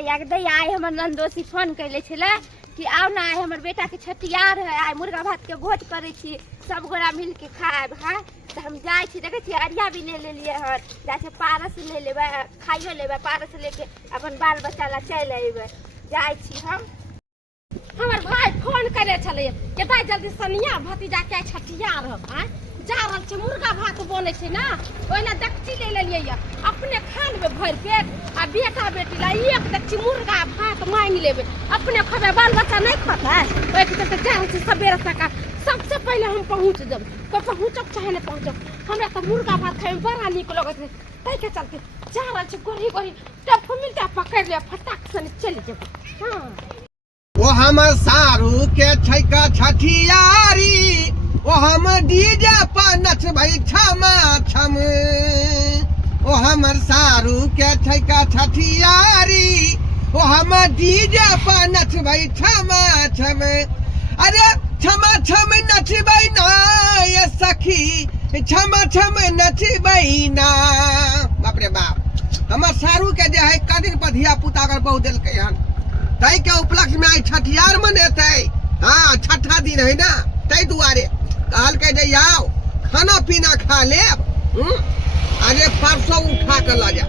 भैया के दैया आए हमर नंदोसी फोन कैले छले कि आओ ना आए हमर बेटा के छठियार है आए मुर्गा भात के भोज करे छी सब गोरा मिल के खाएब हां तो हम जाय छी देखे छी अरिया भी ले लिए हन जाय छै पारस ले लेबे खाइयो लेबे पारस लेके अपन बाल बच्चा ला चल आइबे जाय छी हम। हमर भाई फोन करे छले के भाई जल्दी सनिया भतीजा के छठियार हो हां जा रहल छै मुर्गा भात बने छै ना ओइला दक्षी ले लेलिए या अपने खान में भर पेट आ बेटा बेटी ला एक दक्षी मुर्गा भात मांग लेबे अपने खबे बाल बच्चा नहीं खाता है ओइ के तो जा छै सबेरे सका सबसे पहले हम पहुंच जब कोई पहुंचब चाहे नहीं पहुंचब हमरा तो मुर्गा भात खाए में बड़ा निक लगत है तै के चलते जा रहल छै गोरी गोरी टप मिलता पकड़ ले फटाक से चल जेब। हां ओ हमर सारू के छैका छठियारी ओ हम डीजे पर नचबै छमा छम ओ हमर सारू के छैका छठियारी ओ हम डीजे पर नचबै छमा छम अरे छमा छम नचबै ना ये सखी छमा छम नचबै ना बाप रे बाप हमर सारू के जे है कदिन पर धिया पुता कर बहु देलकै हन तै के उपलक्ष्य में आई छठियार मनेतै। हाँ छठा दिन है ना तै दुआरे कहलकै जे आओ खाना पीना खा लेब अरे परसों उठा के ला जा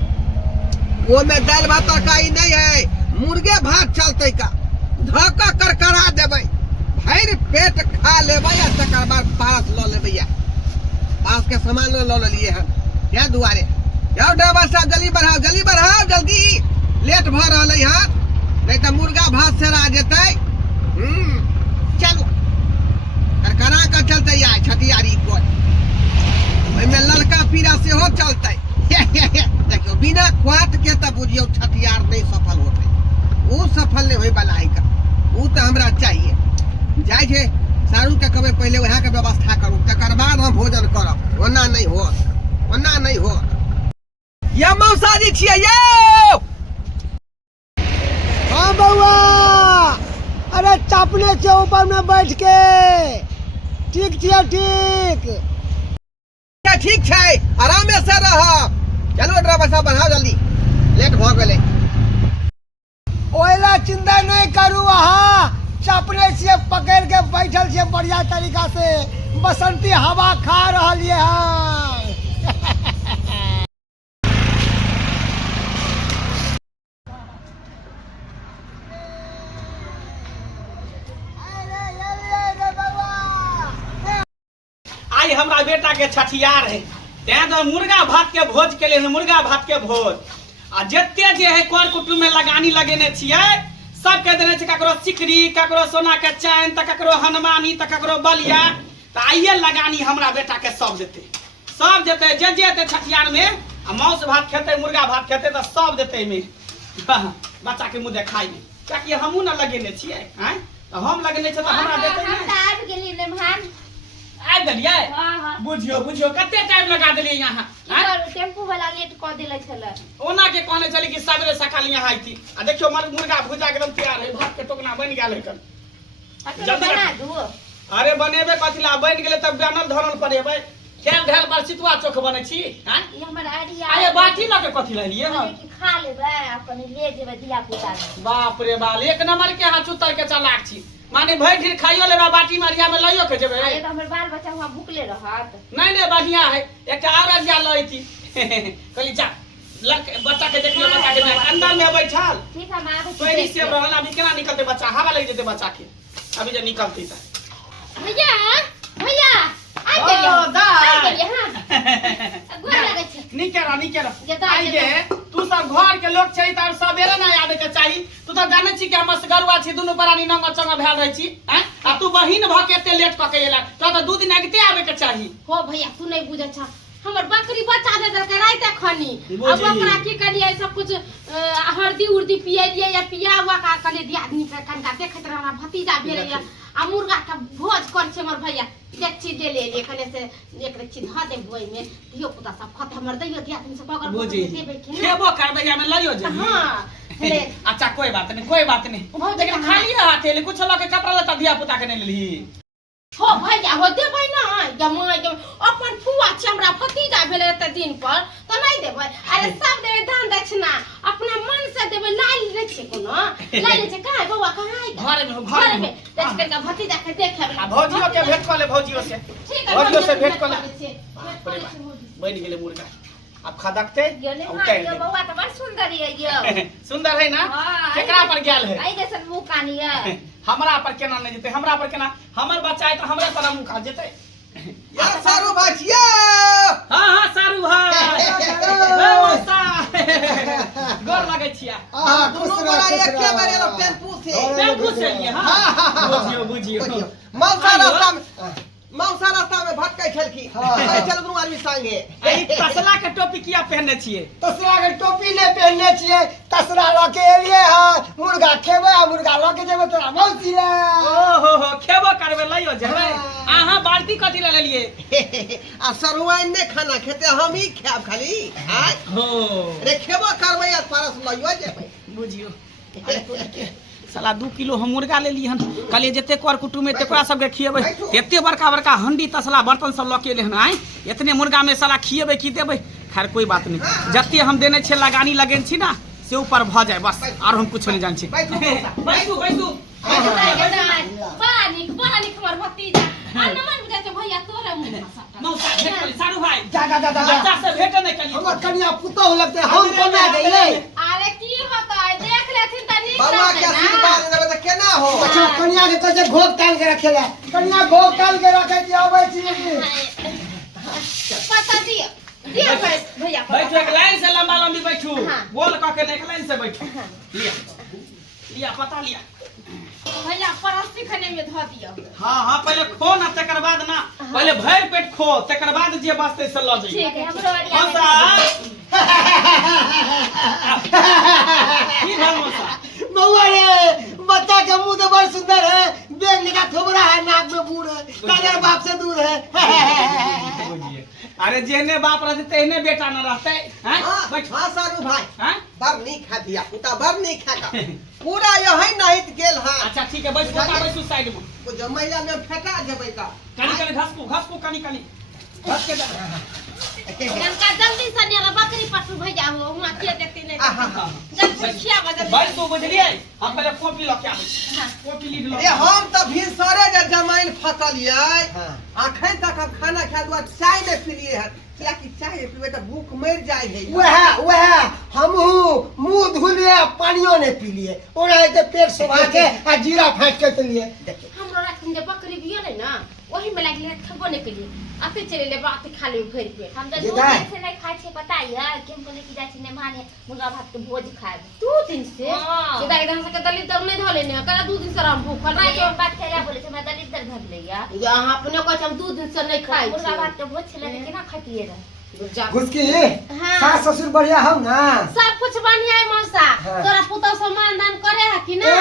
वो में दाल भात तरकारी नहीं है मुर्गे भात चलते का धक्का करकरा देबै भर पेट खा लेबै आ तकर बाद पास ल लेबै पास के सामान ल लेलिए हन या दुआरे जाओ ड्राइवर साहब जल्दी बढ़ाओ जल्दी लेट भ रहलै हन नहीं तो मुर्गा भात सेरा जेतै। चलो करकरा के चलते यार छठियारी कोई में ललका पीरा से हो चलते देखियो बिना क्वाट के तो बुझियो छठियार नहीं सफल होते वो सफल नहीं होई वाला है का वो तो हमरा चाहिए जाय छे सारू के कहबे पहले वहां के व्यवस्था करू तकर बाद हम भोजन करब ओना नहीं हो या मौसा जी छियै यौ। हाँ बउआ अरे चापने के ऊपर में बैठ के ठीक छियै ठीक छै आराम से रह चलो ड्राइवर साहब बढ़ाओ जल्दी लेट भ गेलै ओइला चिंता नहीं करू अहाँ चापने से पकड़ के बैठल छियै बढ़िया तरीका से बसंती हवा खा रहलिए हन। आई हमरा बेटा के छठियार है तें तो मुर्गा भात के भोज के लिए मुर्गा भात के भोज आ जत्ते जे है कर कुटुम में लगानी लगेने छियै सब के देने छै ककरो सिकरी ककरो सोना के चैन त ककरो हनुमानी त ककरो बलिया त आइए लगानी हमरा बेटा के सब देते जे देते छठियार में आ मांस भात खेते मुर्गा भात खेते त सब देते में बच्चा के मुंह देखाई में ताकि हमहू न लगेने छियै हैं त हम लगेने छै त हमरा देते हम त आबि गेली मेहमान आबि गेलियै। हां बुझियो कते टाइम लगा देलियै यहाँ टेम्पू वाला लेट क देले छले ओना के कहने चली कि सबरे सकाल यहाँ आई थी आ देखियो मुर्गा भुजा एकदम तैयार है भात के टोकना बन गेल है जल्दी बना दू अरे बनेबे कथिला बन गेले तब बनल धरल पड़ेबे खेल ढाल पर सितुआ चोख बने छी हैं ई हमर आइडिया आये बाटी लगे कथि ललिए हम कि खा लेबे अपन ले जेबे दिया पुता बाप रे बाल एक नंबर के हाथ उतर के चलाक छी माने भर ढीर खाइयो लेबा बाटी मारिया में लइयो के जेबे आये त हमर बाल बच्चा वहां भूखले रहत नहीं बढ़िया है एक और अजिया लई थी कहली जा बच्चा के देखियो बच्चा के अंदर में बैठल ठीक है मां तोरी से रहल अभी केना निकलते बच्चा हवा लग जेते बच्चा के अभी जे निकलती त भैया आ गेलिए हां गोर लगे छै निकेरा आइए तू सब घर के लोग छै त सबेरे ना आवे के चाही तू तो जाने छी कि हम असगरुआ छी दुनु प्राणी नंग चंग भेल रही छी हैं आ तू बहिन भ के एते लेट क के एला तो दू दिन आगते आवे के चाही हो भैया तू नहीं बुझे छ हमर बकरी बच्चा दे देलकै रात खनी अब ओकरा की करिए सब कुछ हरदी उर्दी पियलिए या पिया हुआ का कले दियादनी के कनका देखत रह हमरा भतीजा भेले या आ मुर्गा का भोज कर छै हमर भैया देखछि दे ले कने से एक रक्षी ध दे बोई में धियो पुता सब खत हमर दैयो दियादनी से पकड़ देबे कि खेबो करबे या में लइयो जे हां अच्छा कोई बात नहीं लेकिन खाली हाथ है कुछ लगे कपड़ा लता दिया पुता के नहीं ली हो भैया हो देबै ना के माय के अपन फुआ छै हमरा भतीजा भेले एते दिन पर त नहीं देबै अरे सब देबै दान दक्षिणा अपना मन से देबै लाल लै छै कोनो लाल लै छै काहे बौआ काहे घर में देख के भतीजा के देखे भौजियो के भेंट क ले भौजियो से ठीक है भौजियो से भेंट क ले ले बन गेले मुर्गा अब खदकते यो ले मां यो बौआ तो बड़ सुंदर है यो सुंदर है ना केकरा पर गेल है आई जैसन मुंह कानी है हमरा पर केना नहीं जेते हमरा पर केना हमर बच्चा है तो हमरे पर मुंह खा जेते यार सारू भाजिया हां हां सारू भाई ए मौसा गोर लागै छिया दोनों बड़ा एके बारे लो टेम्पू से टेम्पू से लिए हां बुझियो मौसा रास्ता में भटकै छलखी अरे चल दुनू आदमी संगे एही तसला के टोपी किया पहनने छिए तसला के टोपी ले पहनने छिए तसला ल के एलिए ह मुर्गा खेबै आ मुर्गा ल के जेबै तोरा मौसी ले ओहो खेबो करबे लइयो जेबै आहा बाल्टी कथि ले लेलिए आ सरुआइन ने खाना खेते हम ही खाब खाली हां हो रे खेबो करबै आ परस लइयो जेबै बुझियो साला 2 किलो हम मुर्गा ले ली हन कहलिए जते कर कुटुम में तेकरा सब के खियेबै एते बड़का बड़का हंडी तसला बर्तन सब लके ले हन आइ इतने मुर्गा में साला खियेबै की देबै खैर कोई बात नहीं जते हम देने छे लगानी लगेन छी ना से ऊपर भ जाए बस और हम कुछ नहीं जान छी बैठू बैठू पानी हमर भतीजा आ नमन बुझा छै भैया तोरे मुंह में सबटा मौसा भेट करी सारू भाई जा बच्चा से भेट नहीं करी हमर कनिया पुतौ लगते हम बना देले अरे की होतै देख लेथिन त नीक बाबा के आशीर्वाद देबै त केना हो अच्छा कनिया के कहै छै घोक काल के रखेला कनिया घोक काल के रखे छी आबै छी पता दिया भैया बैठो एक लाइन से लंबा लंबी बैठू हाँ। गोल क के एक लाइन से बैठू लिया लिया पता लिया भैया परस्ती खाने में धो दियो हां हां पहले खो ना तकर बाद ना पहले भर पेट खो तकर बाद जे बचते से ल जाई ठीक है हमरो अरिया मौसा की भेल मौसा बउआ रे बच्चा के मुंह तो बड़ सुंदर है बेगनी का थोबड़ा है नाक में बूढ़ है काजर बाप से दूर है अरे जेने बाप रहते तेने बेटा न रहते हैं बैठ हां सारू भाई हैं बर नहीं खा दिया पुता बर नहीं खाता पूरा यही नहीं गेल हां अच्छा ठीक है बैठ बेटा बैठ साइड में वो जमैया में फेटा जेबै का कनी कनी घसकू कनी कनी घस के इनका जल्दी से निरा बकरी पटू भैया हो हुआ के देखते नहीं जब खिया बजे बैठ तो बुझलिए हम पहले कॉपी ल के आबै कॉपी लिख लो ए हम त भिनसरे जे जमाइन फसलिए अखन तक हम खाना खा दुआ चाय में पीलिए है क्या कि चाय पीबे त भूख मर जाय है वह हमहू मुंह धुलिए पानियो ने पी लिए ओना ते पेट सुभा के आ जीरा फाट के चलिए हमरो रखन जे बकरी बियो नहीं ना वही में लागले खबो नहीं के लिए आते चले ले बात खा ले भर पे हम तो 2 दिन से नहीं खाइ छै पता है कि हम बोले कि जाय छी मेहमान मुर्गा भात के भोज खाए 2 दिन से सीधा एकदम से दलित दर नहीं धले ने करा 2 दिन से हम भूखल भाई के बात करे बोले छै मैं दलित दर धर लैया या आपने को हम 2 दिन से नहीं खाई मुर्गा भात के भोज छले केना खतिए रे घुसकी हाँ। सास ससुर बढ़िया हम ना सब कुछ बढ़िया है मौसा हाँ। तोरा पुतो सम्मान दान करे है कि ना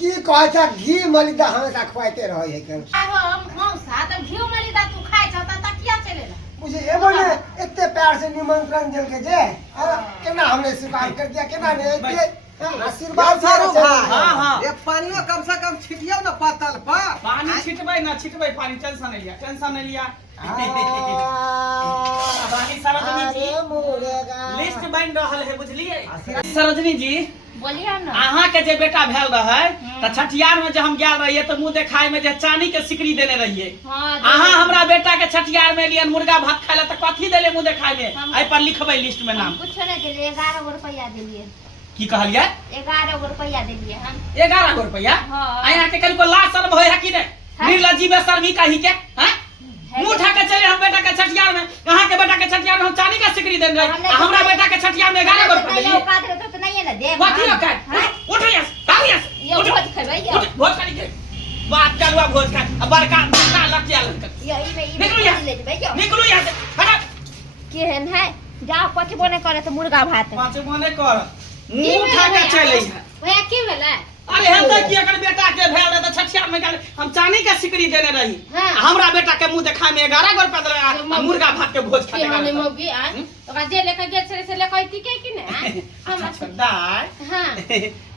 की कहै छै घी मलिदा हमेशा खुआते रहे है के आहो मौसा त घिउ मलिदा तू खाइ छ त किया चलेला मुझे एबो ने एते प्यार से निमंत्रण देल के जे केना हमने स्वीकार कर दिया केना ने एते आशीर्वाद सारू भाई हां हां ये पानियो कम से कम छिटियो ना पतल पर पानी छिटबै पानी टेंशन नहीं लिया रानी सरोजनी जी लिस्ट बन रहल है बुझलिए सरोजनी जी बोलिए ना अहाँ के जे बेटा भेल रहे त छठियार में जे हम गेल रहिए त मुंह देखाय में जे चांदी के सिकरी देने रहिए हां अहाँ हमरा बेटा के छठियार में लियन मुर्गा भात खाय ला त कथि देले मुंह देखाय में आई पर लिखबै लिस्ट में नाम कुछ नहीं देलिए 11 गो रुपया देलिए की कहलिए 11 गो रुपया देलिए हम 11 गो रुपया हाँ। अहाँ के कल को लाश शर्म होय है कि ने निर्लज्जी बेशर्मी कही के हैं मुंह उठा के चले हम बेटा के छठियार में कहां के बेटा के छठियार में हम चांदी का सिकरी देन रहे हमरा बेटा के छठियार में 11 गो रुपया नहीं देलिए औकात रहतो त नहीं है ना दे कथि औकात उठिया तालिया ये भोज खेबै ये भोज करी के बात करुआ भोज का बड़का बड़का लटिया लटक ये ई निकलो यहाँ ले जेबै क्यों निकलो यहाँ से हट केहन है जाओ पचबो नहीं करे तो मुर्गा भात पांच मने कर मुंह उठा के चले भैया की भेलै अरे हम त की अगर बेटा के भेल रहे त छठियार में गेल हम चांदी के सिकरी देने रही हाँ। हमरा बेटा के मुंह देखा में 11 गो रुपया देले मुर्गा भात के भोज की हमने खाने मौगी आ ओकरा जे लेके गेल छले से लेके अइती के कि ने अच्छा दाई हां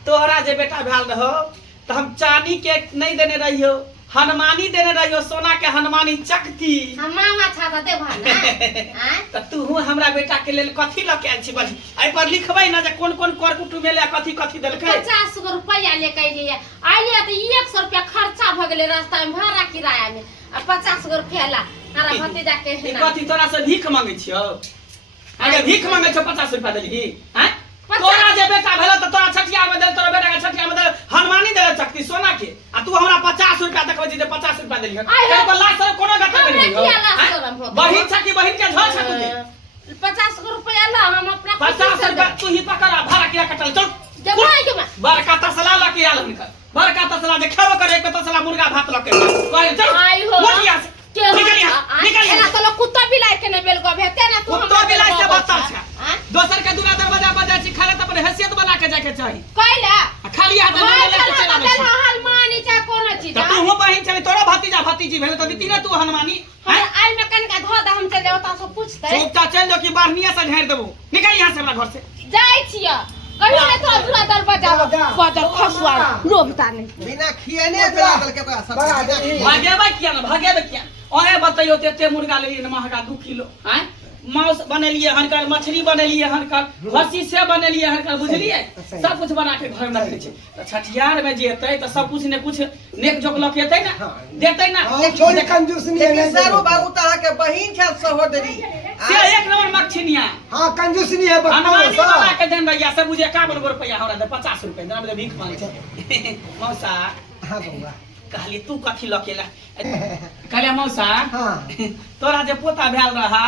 तोहरा जे बेटा भेल रहो त हम चांदी के नहीं देने रहियो हनुमानी देने रहियो सोना के हनुमानी चकती हम मामा छाता दे भाना हैं त तू हमरा बेटा के लेल कथी ल के आइल छी बड़ी एहि पर लिखबै ना जे कोन कोन कर कुटुम ले कथी कथी देलकै 50 रुपया लेके अइलिए आइलिए त 100 रुपया खर्चा भ गेलै रास्ता में भाड़ा किराया में आ 50 रुपया ला हमारा भतीजा के ई कथी तोरा से भीख मांगै छियो अरे भीख मांगै छ 50 रुपया देलही हैं तोरा जे बेटा भेल त तोरा छठिया में देल तोरा बेटा के छठिया में देल हनुमानी देल चकती सोना के आ तू हमरा 50 रुपया देखबै छी जे 50 रुपया देलही एहि पर लाख से कोनो गत नहीं हो बहिन छ कि बहिन के झोल छ तू 50 रुपया ला हम अपना 50 रुपया तू ही पकड़ा भाड़ा किया कटल चल जमाई के में बड़का तसला ला के आल निकल बड़का तसला जे खेब करे एक तसला मुर्गा भात ला के कहे चल आई हो मोटिया से निकल एना तो लोग कुत्ता बिलाई के ने बेल को भेते ना तू कुत्ता बिलाई से बता छ दोसर के दूरा दरवाजा बजा छी खाले त अपन हैसियत बना के जाके चाही कइला खाली हाथ में लेके चला चल हाल मानी चा कोनो चीज तू हो बहिन छले तोरा भतीजा भतीजी भेल त दिती रे तू हनुमानी आई में कन का धो द हम चले ओता से पूछते चुपचाप चल जो कि बाहनिया से झाड़ देबो निकल यहां से हमरा घर से जाई छिया कहियो ने तोरा दूरा दरवाजा बजर खसुआ लोभता नहीं बिना खियाने बेला दल के बड़ा सब भागेबे किया ना भागेबे किया ओहे बताइयो ते मुर्गा लेलिए न महंगा 2 किलो हैं मांस बनेलिए हनकर मछली बनेलिए हनकर खस्सी से बनेलिए हनकर बुझलिए सब कुछ बना के घर में रखे छै त छठियार में जेतै त सब कुछ ने कुछ नेक जोक लखेतै ना देतै ना छोड़ कंजूस नहीं है सारू बाबू तहा के बहिन छ सहोदरी से एक नंबर मछनिया हां कंजूस नहीं है हनुमानी बना के देन रहिया से बुझे 51 रुपया हमरा दे 50 रुपया दाम दे भीख मांगे छै मौसा हां बउआ कहली तू कथी लकेला कहले मौसा हां तोरा जे पोता भेल रहा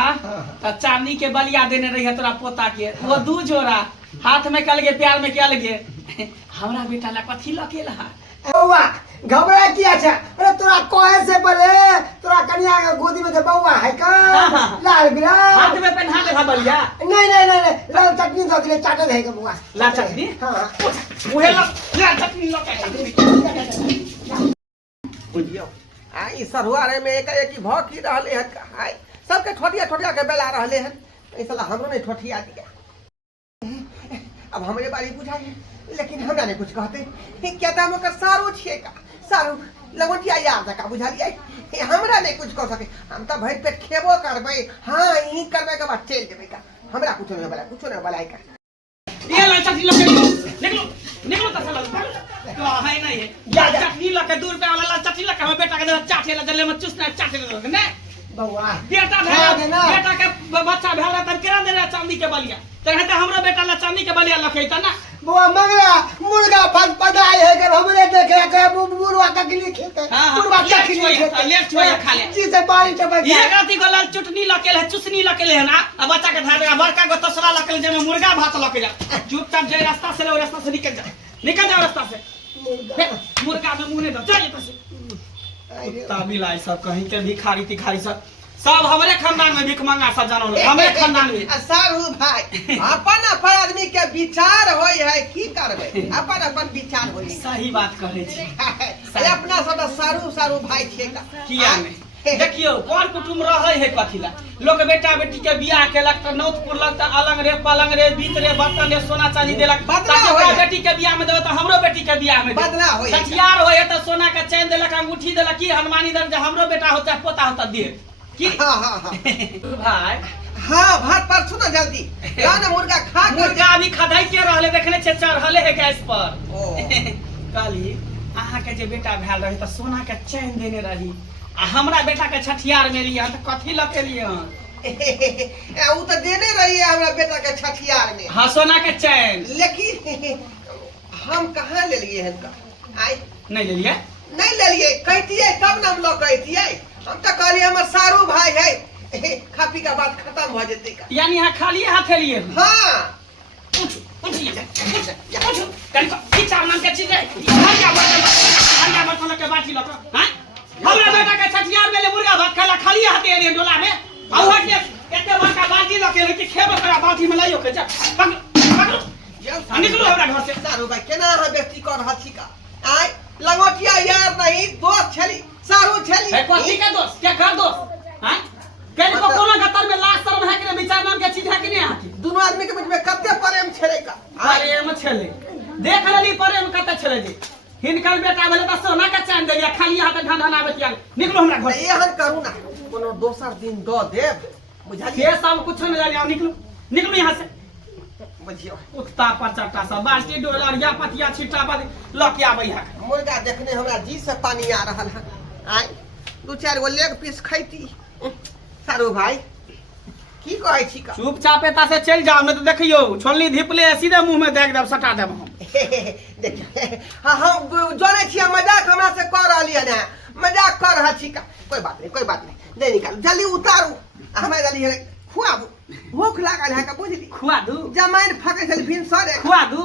त चांदी के बलिया देने रही तोरा पोता के वो 2 जोड़ा हाथ में कल गे प्यार में क्या लगे हमरा बेटा ला कथी लकेला बउआ घबरा किया छ अरे तोरा कहे से पहले तोरा कन्या के गोदी में जे बउआ है का लाल गुलाब हाथ में पहना ले बलिया नहीं लाल चटनी दो के चाटे है के बउआ ला चटनी हां मुहे ला चटनी लके बुझियो आई सरहुआरे में एक एक भ की रहले है आई सबके ठोटिया के बेला रहले है ई साला हमरो नहीं ठोटिया दिया अब हमरे बारी बुझाई लेकिन हमरा नहीं कुछ कहते क्या दाम का सारू छिए का सारू लगोटिया यार का बुझा लिया हमरा नहीं कुछ कह सके हम त भर पेट खेबो करबै हां ई करबै के बाद चल देबै का हमरा कुछ नहीं बलाई का ये ला चटनी लके निकलो त साला तो है नहीं है चटनी लके 2 रुपया वाला ला चटनी लके हम बेटा के चाटे ला जले में चुसना चाटे ला ने बउआ बेटा बेटा के बच्चा भेल त केरा देना चांदी के बलिया त हमरा बेटा ला चांदी के बलिया लखेता ना बउआ मंगला मुर्गा फल पदाई है कर हमरे देखे के बुरवा का के लिए खेते बुरवा का के लिए खेते ले छोया खा ले जी से बारी टपक ये गाती गोला चटनी लकेल है चुसनी लकेल है ना अब बच्चा के धार बड़का गो तसला लकेल जे में मुर्गा भात लके जा चुपचाप जे रास्ता से ले ओ रास्ता से निकल जाओ रास्ता से मुर्गा में मुंह ने दो चल पसी ताबिलाई सब कहीं के भिखारी तिखारी सब हमरे खानदान में भीख मांगा सा जानो हमरे खानदान में सारू भाई अपन आदमी के विचार होय है की करबे अपन विचार होय सही बात कहै छी अपना सब सारू भाई छे का किया नहीं देखियो कौन कुटुम रहै है कथिला लोग बेटा बेटी के बियाह केलक त नौत पुरलक त अलग रे पलंग रे बीत रे बर्तन रे सोना चांदी देलक ताकि बेटी के बियाह में देबो त हमरो बेटी के बियाह में बदला होय छठियार होय त सोना के चैन देलक अंगूठी देलक की हनुमानी दर जे हमरो बेटा होता पोता होता दे की हां भाई हां भात पर सुनो जल्दी गाना मुर्गा खा मुर्गा भी खदाई के रहले देखने छे चढ़ले है गैस पर काली आहा के जे बेटा भेल रही त सोना के चैन देने रही आ हमरा बेटा के छठियार में लिया त कथी लके लिए ऊ त देने रही है हमरा बेटा के छठियार में हां सोना के चैन लेकिन हम कहां ले लिए हैं आई नहीं ले लिए कहतिए तब नाम लो कहतिए हम त कहलिए हमर सारू भाई है खापी का बात खत्म हो जते का यानी यहाँ खाली हाथ लिए हां उठिए कल की चार नाम के चीज है हंगा बर्तन के बाटी लक हैं हमरा बेटा के छठियार में ले मुर्गा भात खाला खाली हाथ एलिए डोला में आउ के एते बड़का बाल्टी लके ले कि खेबो करा बाल्टी में लाइयो के जा पकड़ो निकलो हमरा घर से सारू भाई केना है बेटी कर हथी का आई लंगोटिया यार नहीं दोस्त छली सारू छली है कथी के दोस्त क्या कर दोस्त हैं कल को कोनो गतर में लाश शर्म है कि विचार नाम के चीज है कि नहीं आती दोनों आदमी के बीच में कते प्रेम छले का प्रेम छले देख लेली प्रेम कते छले जी हिनकर बेटा भेले त सोना के चैन देलिया खाली हाथ ढनढनाबे तिया निकलो हमरा घर से। एहन करू ना कोनो दोसर दिन दऽ देब बुझलिए ये सब कुछ न जानिया निकलो निकलो यहाँ से। बुझियो कुत्ता पचटा सब बाल्टी डोलरिया पतिया छिट्टा पर लके आबै है। मुर्गा देखने हमरा जी से पानी आ रहल है। आइ 2-4 गो लेग पीस खैती। सारू भाई की कहै छी का चुपचाप एता से चल जाओ नहीं तो देखियो छोलनी धिपले सीधे मुंह में देख देब सटा देब हम। देखिए हाँ हम जाने छियै मजाक हमरा से कर रहलिए ना मजाक कर रहल छी का कोई बात नहीं नहीं निकालू जल्दी उतारू हमें जल्दी है खुआबू भूख लागल है का बुझली खुआ दू जमाइन फकै छल भिन सरे खुआ दू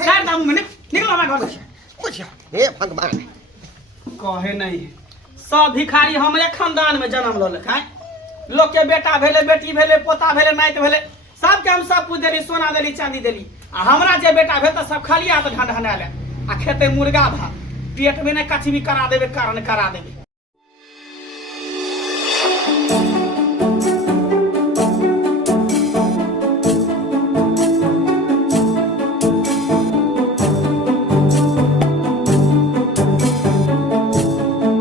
चार दाम में निकलो हमरा घर से। बुझियो हे भगवान कहे नहीं सब भिखारी हमरे खानदान में जन्म लेलक हैं। लोग के बेटा भेले बेटी भेले पोता भेले नाइत भेले सबके हम सब कुछ देली सोना देली चांदी देली आ हमरा जे बेटा भेल त सब खाली हाथ ढनढनाले आ खेते मुर्गा भात पेट में नहीं कछ भी करा देबे कारण करा देबे।